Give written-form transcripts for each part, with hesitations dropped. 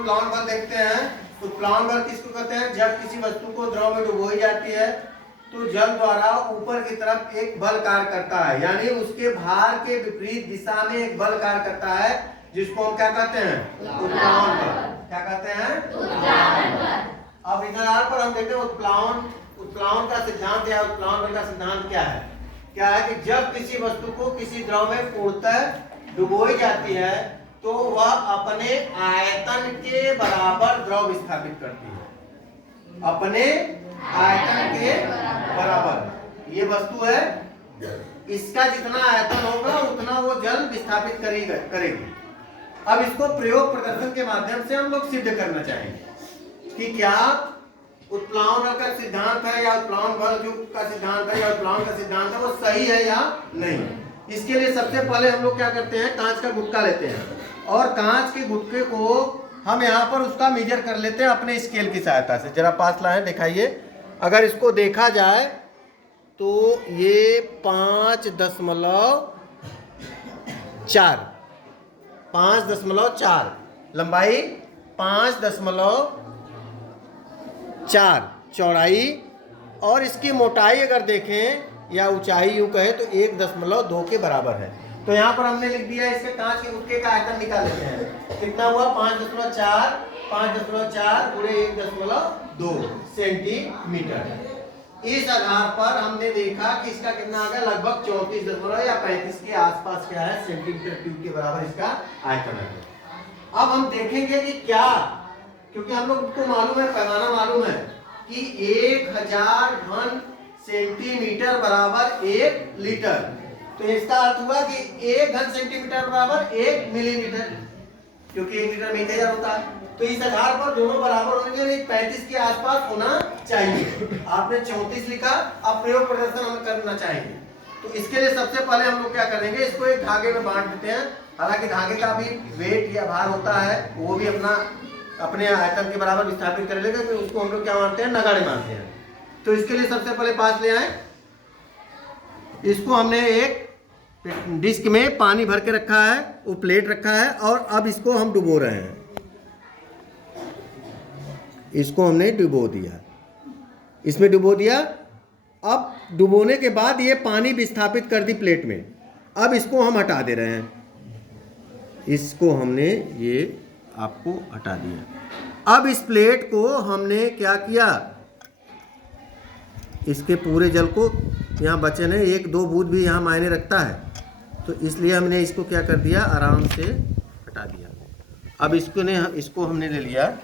उत्प्लावन बल देखते हैं। उत्प्लावन बल किसको कहते हैं? जब किसी वस्तु को द्रव में डुबोई जाती है तो जल द्वारा ऊपर की तरफ एक बल कार्य करता है, यानी उसके भार के विपरीत दिशा में एक बल कार्य करता है, जिसको हम क्या कहते हैं? उत्प्लावन बल। क्या कहते हैं? उत्प्लावन बल। अब इधर आर पर हम देखते हैं उत्प्लावन का सिद्धांत या उत्प्लावन बल का सिद्धांत क्या है? क्या है कि जब किसी वस्तु को किसी द्रव में पूर्णतः डुबोई जाती है तो वह अपने आयतन के बराबर द्रव विस्थापित करती है। अपने आयतन के बराबर ये वस्तु है, इसका जितना आयतन होगा उतना वो जल विस्थापित करेगी। अब इसको प्रयोग प्रदर्शन के माध्यम से हम लोग सिद्ध करना चाहेंगे कि क्या उत्प्लावन बल का सिद्धांत है या उत्प्लावन बल जो का सिद्धांत है या उत्प्लावन का सिद्धांत है वो सही है या नहीं। इसके लिए सबसे पहले हम लोग क्या करते हैं, कांच का गुटका लेते हैं और कांच के गुटके को हम यहाँ पर उसका मेजर कर लेते हैं अपने स्केल की सहायता से। जरा पास लाएं, दिखाइए। अगर इसको देखा जाए तो ये 5.4 लंबाई, 5.4 चौड़ाई, और इसकी मोटाई अगर देखें या ऊंचाई यूं कहें तो 1.2 के बराबर है। तो यहाँ पर हमने लिख दिया, इसके कांच के गुटके का आयतन निकाल लेते हैं। कितना हुआ? 5.4 गुणे 1.2 सेंटीमीटर। इस आधार पर हमने देखा कि इसका कितना आ गया, लगभग 34 या 35 के आसपास क्या है, सेंटीमीटर क्यूब के बराबर इसका आयतन है। अब हम देखेंगे कि क्या, क्योंकि हम लोग को मालूम है, पैमाना मालूम है कि 1000 घन सेंटीमीटर बराबर 1 लीटर। तो इसका अर्थ हुआ कि 1 घन सेंटीमीटर बराबर 1 मिलीलीटर, क्योंकि 1 लीटर में 1000 होता है। तो इस आधार पर दोनों बराबर होने के लिए 35 के आसपास होना चाहिए। आपने 34 लिखा। अब प्रयोग प्रदर्शन हम करना चाहेंगे तो इसके लिए सबसे पहले हम लोग क्या करेंगे, इसको एक धागे में बांट देते हैं। हालांकि धागे का भी वेट या भार होता है, वो भी अपने आयतन के बराबर विस्थापित कर लेगा, तो उसको हम लोग क्या मानते हैं, नगाड़े मानते हैं। तो इसके लिए सबसे पहले पास ले आए, इसको हमने एक डिस्क में पानी भर के रखा है, वो प्लेट रखा है, और अब इसको हम डुबो रहे हैं। इसको हमने डुबो दिया, इसमें डुबो दिया। अब डुबोने के बाद ये पानी विस्थापित कर दी प्लेट में। अब इसको हम हटा दे रहे हैं, इसको हमने ये आपको हटा दिया। अब इस प्लेट को हमने क्या किया, इसके पूरे जल को यहाँ बचे नहीं, 1-2 बूंद भी यहाँ मायने रखता है, तो इसलिए हमने इसको क्या कर दिया, आराम से हटा दिया। अब इसको हमने ले लिया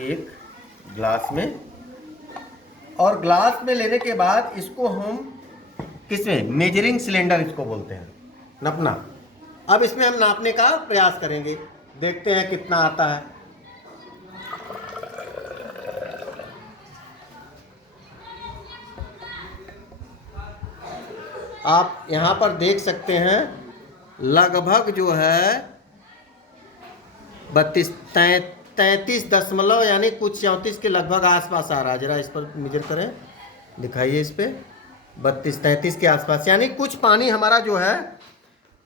एक ग्लास में, और ग्लास में लेने के बाद इसको हम किसमें, मेजरिंग सिलेंडर इसको बोलते हैं, नपना। अब इसमें हम नापने का प्रयास करेंगे, देखते हैं कितना आता है। आप यहाँ पर देख सकते हैं लगभग जो है 33 दशमलव यानी कुछ 34 के लगभग आसपास आ रहा है। जरा इस पर मेजर करें, दिखाइए इस पे, 32-33 के आसपास, यानी कुछ पानी हमारा जो है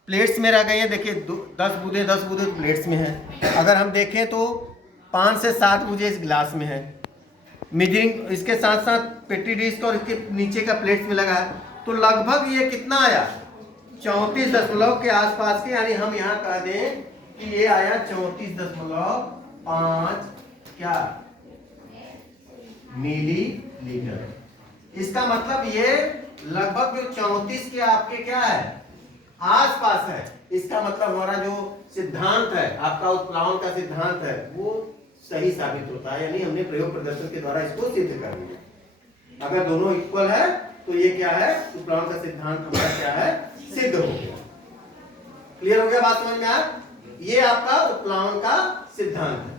प्लेट्स में रह गई है। देखिए 10 बूंदे प्लेट्स में है। अगर हम देखें तो 5 से 7 बूंदे इस गिलास में है। मेजरिंग इसके साथ साथ पेटी डिस्क और इसके नीचे का प्लेट्स में लगा है, तो लगभग ये कितना आया, 34 दशमलव के आसपास के, यानी हम यहाँ कह दें कि ये आया 34.5 क्या मिलीलीटर। इसका मतलब ये लगभग जो 34 के आपके क्या है, आसपास है। इसका मतलब हमारा जो सिद्धांत है, आपका उत्प्लावन का सिद्धांत है, वो सही साबित होता है, यानी हमने प्रयोग प्रदर्शन के द्वारा इसको सिद्ध कर दिया। अगर दोनों इक्वल है तो ये क्या है, उत्प्लावन का सिद्धांत हमारा क्या है, सिद्ध हो गया। क्लियर हो गया, बात समझ में आया? ये आपका उत्प्लावन का सिद्धांत है।